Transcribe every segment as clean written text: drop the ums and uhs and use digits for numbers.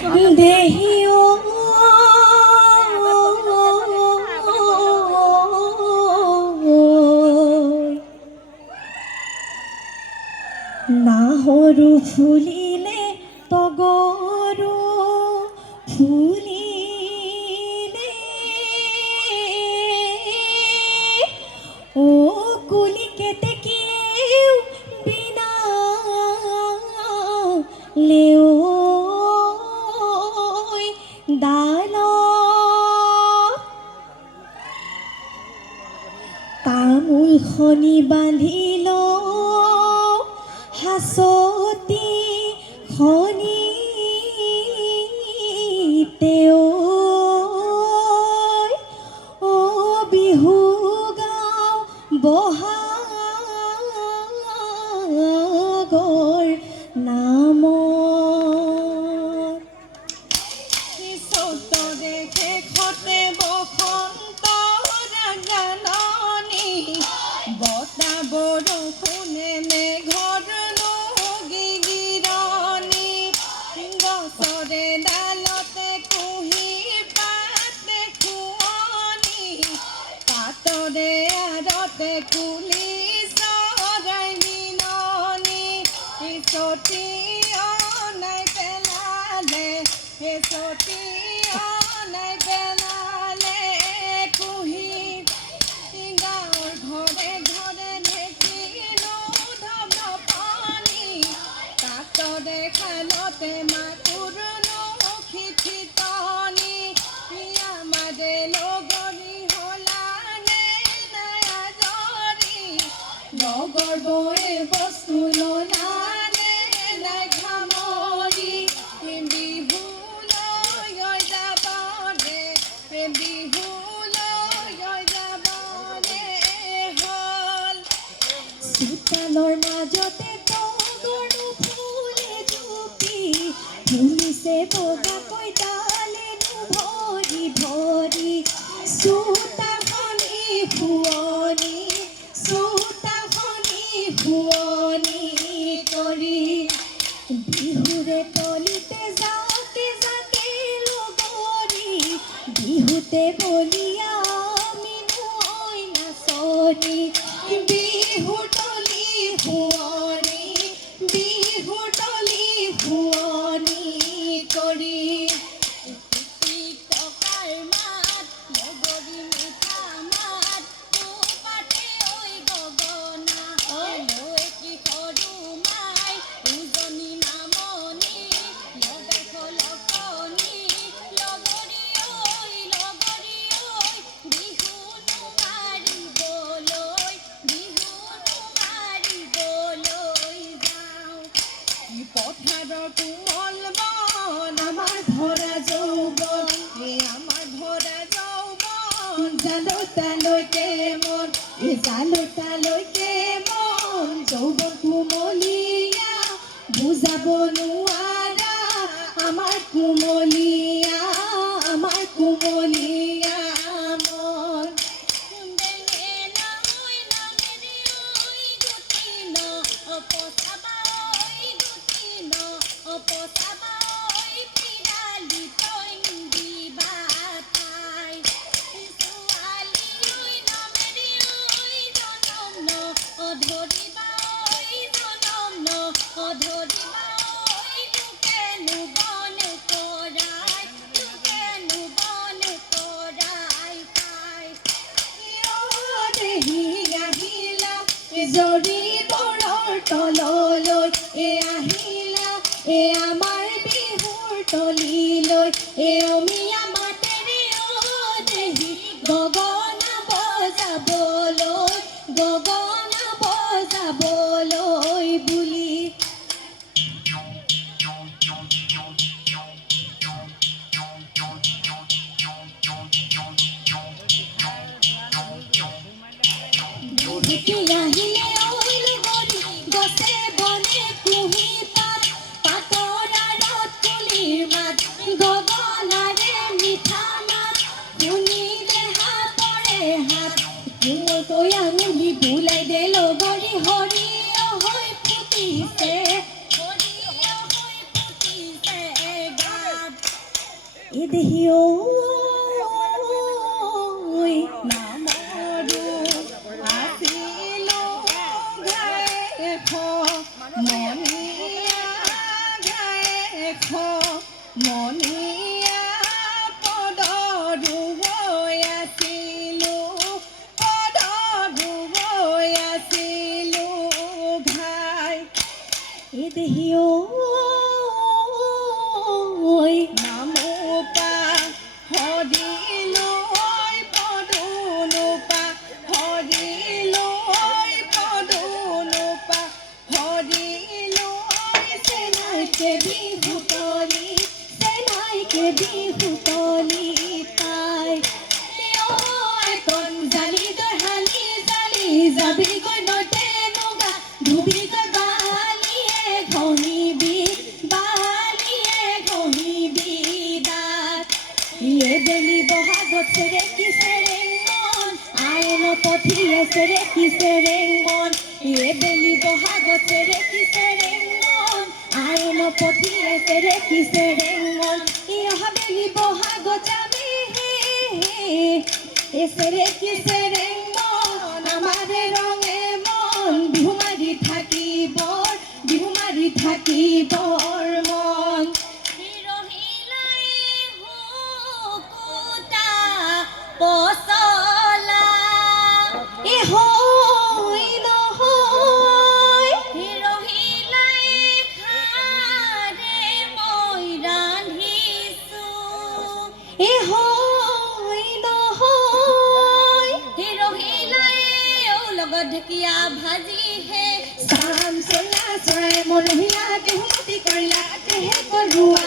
দেহিও নাহৰু ফুলিলে তগৰো ফুলিলে ও কুলি কেতেকীও বিনা লেও ডাল তামোল খনি বান্ধিল হাসতি খনি তেও ও বিহু গাঁও বহাগৰ নাম চৌতৰে শেষতে বসন্ত ৰাগাননি বতাহ বৰষুণে মেঘৰ গিগিৰণি গছৰে ডালতে কুঁহি পাতে খুৱনি পাতৰে আৰতে কুলি চৰাই বিননি চতি অনাই পেলালে চতি অনাই পেলালে কুঁহি গাঁৱৰ ঘৰে ঘৰে ঢেঁকীনো ধব পানী কাষৰে খালতে মাকুৰনো খিঠিতনি আমাৰে লগৰী হলানে নাই আজৰি লগৰ বৌয়ে বস্তু ললানে নাই ঘামৰি বিহুলৈ যাবনে বিহুলৈ যাবনে হ'ল চোতালৰ মাজতে তগৰনো ফুলে জুপি ফুলিছে বগাকৈ ডালেনো ভৰি ভৰি চোতালখনি শুৱনি চোতালখনি শুৱনি কৰি বিহুৰে তলিতে যাকে যাকে লগৰী বিহুতে বলিয়া মিনু নাচনি বিহুৰ তলি শুৱনি বিহুৰ তলি শুৱনি কৰি টকাৰ মাত লগৰী মিঠা মাত পাতে ঐ গগনা লৈ কি সৰু মাই উজনি নামনি লগাই খলকনি লগৰী ঐ বিহুনো মাৰিবলৈ যাওঁ পথাৰৰ কোমল বন আমাৰ ভৰা যৌৱন আমাৰ ভৰা যৌৱন জালতালৈকে মন জালতালৈকে মন যৌৱন কোমলীয়া বুজাব নোৱাৰা আমাৰ কোমলীয়া মন জৰি বৰৰ তললৈ আহিলা আমাৰ বিহুৰ তলিলৈ অমিয়া মাতেৰে দেহি গগনা বজাবলৈ বুলি আহিলে ঐ লগৰী গছে বনে কুঁহি পাত পাতৰ আঁৰত কুলিৰ মাত গগনাৰে এ দেহি ঐ নামৰো আছিলো ঘাই মনিয়া ঘাই মনিয়া পদৰু হৈ আছিলো এ দেহি ঐ নামোপা হৰিলৈ পদুনুপা হৰিলৈ পদুনুপা হৰিলৈ চেনাইকে বিহুতলি তাই তন জালি দহালি জালি যাবি গৈ নতে নগা ডুবি গৈ বালিয়ে ঘঁহিবি দাঁত ইয়ে বেলি বহাগত চেৰেকি চেৰেঙন আইন পঠিয়ে চেৰেকি চেৰেঙন ইয়ে বেলি বহাগত চেৰেকি চেৰেঙন আইন পঠিয়ে চেৰেকি চেৰেঙন ইহ বেলি বহাগত যাবি এ চেৰেকি চেৰেঙন আমাৰে ৰঙে মন বিহু মাৰি থাকিবৰ মন বিৰহিলাই হুকুতা পচলা এ হৈ নহয় বিৰহিলাই খাৰে মই ৰান্ধিছোঁ এ হৈ নহয় বিৰহিলাই লগত ঢেকীয়া ভাজি হে চাম চেলা চৰাই মৰহিলা কেহুমতি কৰিলা কেহে কৰোৱা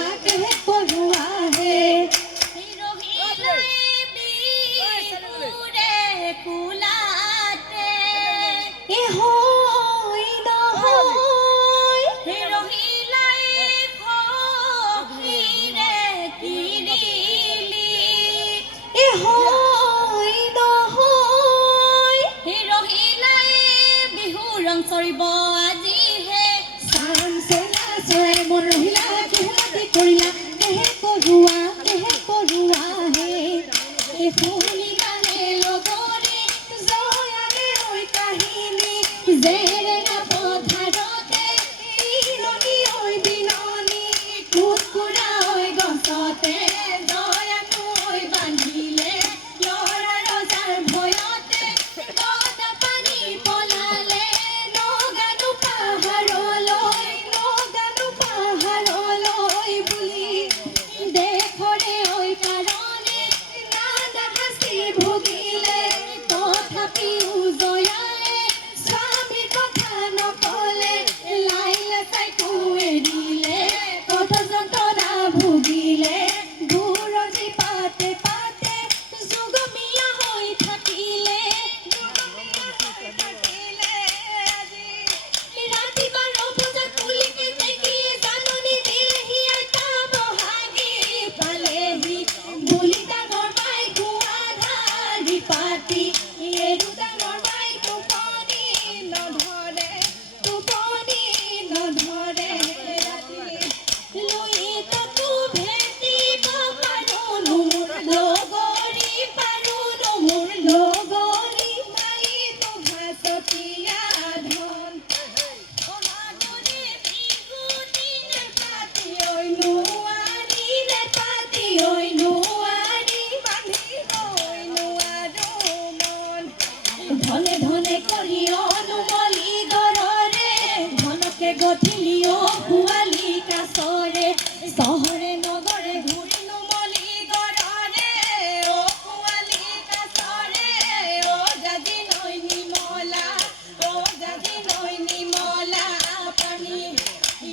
হে বিৰহিলাই বিহুৰে কুলাতে এ হৈ নহয় বিৰহিলাই খহিৰে কিৰিলি এ হৈ নহয় বিৰহিলাই বিহু ৰং চৰিব আজিহে চাম চেলা চৰাই মৰহিলা কেহুমতি কৰিলা কেহে কৰোৱা হে এ ফুলি গানে লগৰী জয়ালে ঐ কাহিনী জেৰেঙা পথাৰতে বিননি ঐ বিননি কুকুৰা ঐ গছতে জয়ানো ঐ বান্ধিলে ল'ৰা ৰজাৰ ভয়তে গদা পানী পলালে নগানো পাহাৰলৈ বুলি দেশৰে ঐ কাৰণে নানা শাস্তি ভুগিলে তথাপিও জয়ালে স্বামীৰ কথা নকলে লাইলে তাইকো এৰিলে কত যন্ত্ৰণা ভুগিলে বুৰঞ্জী পাতে যুগমীয়া হৈ থাকিলে আজি ৰাতি 12 বজাত পুলিকে দেখিয়ে জাননী দিলেহি আইতা বহাগী পালেহি বুলি ডাঙৰ মাই গুৱা ধাৰি পাতি এৰু ডাঙৰ মাই টোপনি নধৰে ৰাতি লৈ ততো ভেটিব পাৰোঁ মোৰ লগৰী মাই তো ভাসতীয়া ধন সোণাগুৰি বিহুটি নেপাতি ঐ নোৱাৰি বান্ধিব নোৱাৰো মন ধনে ধনে কৰি অনুমলি গড়ৰে ধনকে গঠিলিও পোৱালি কাছৰে চহৰে নগৰে ঘূৰি নুমলি গড়ৰে অ পোৱালি কাছৰে অ জাজি নৈ নিমলা পানী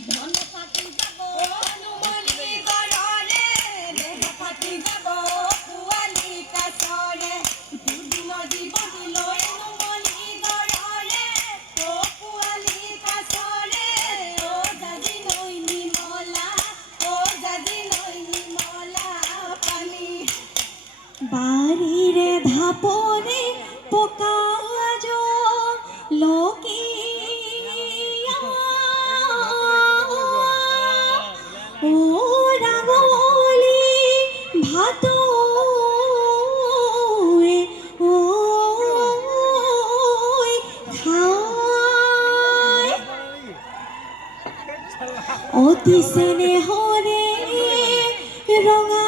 ধন পাতি যাব নুমলি গড়ৰে দেহ পাতি যাব পোৱালি কাছৰে দুদিনৰ জীৱনটি লৈ নুমলি গড়ৰে অ পোৱালি কাছৰে অ জাজি নৈ নিমলা পানী বাৰীৰে ধাপৰে পকা লকীয়া ও ৰাঙলী হাতৰে ঐ খাই অতি চেনেহৰে ৰঙা